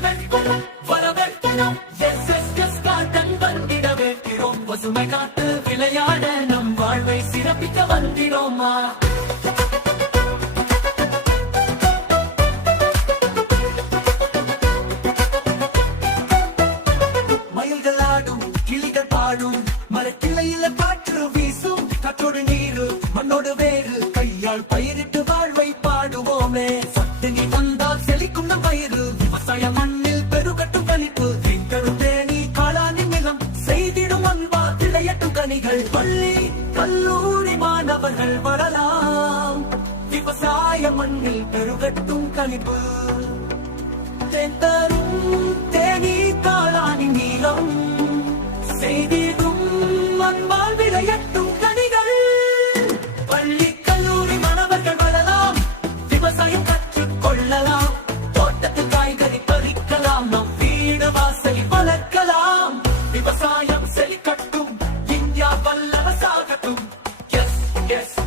வரவேற்கிறோம் SSS cotton வந்திட வேற்கிறோம் பசுமை காத்து விளையாட நம் வாழ்வை சிறப்பிக்க வந்திரோமா மயில்கள் ஆடும் கிளிகள் பாடும் மரக்கிளையில காற்று வீசும் காற்றோடு நீரு மண்ணோடு வேறு கையால் பயிரிட்டு வாழ்வை பாடுவோமே சத்து நீ வந்தால் செழிக்கும் நம் பயிறு விவசாய மண்ணில் பெருகட்டும் கணிப்பு திங்கரும் தேனி காளானி நிலம் செய்திடும் அன்பா திளையட்டும் கனிகள் பள்ளி கல்லூரி மாணவர்கள் வரலாம் விவசாய மண்ணில் பெருகட்டும் கணிப்பு தரும் தேனி காளானி நீளம் செய்திடும் அன்பால் விளையட்டும் கனிகள் பள்ளி கல்லூரி மாணவர்கள் வரலாம் விவசாயம் கற்றுக் கொள்ளலாம் தோட்டத்தில் காய்கறி பறிக்கலாம் நம் வீடு வாசல் வளர்க்கலாம் விவசாயம் செழிக்கட்டும் இந்தியா வல்லரசாகட்டும் எஸ் எஸ்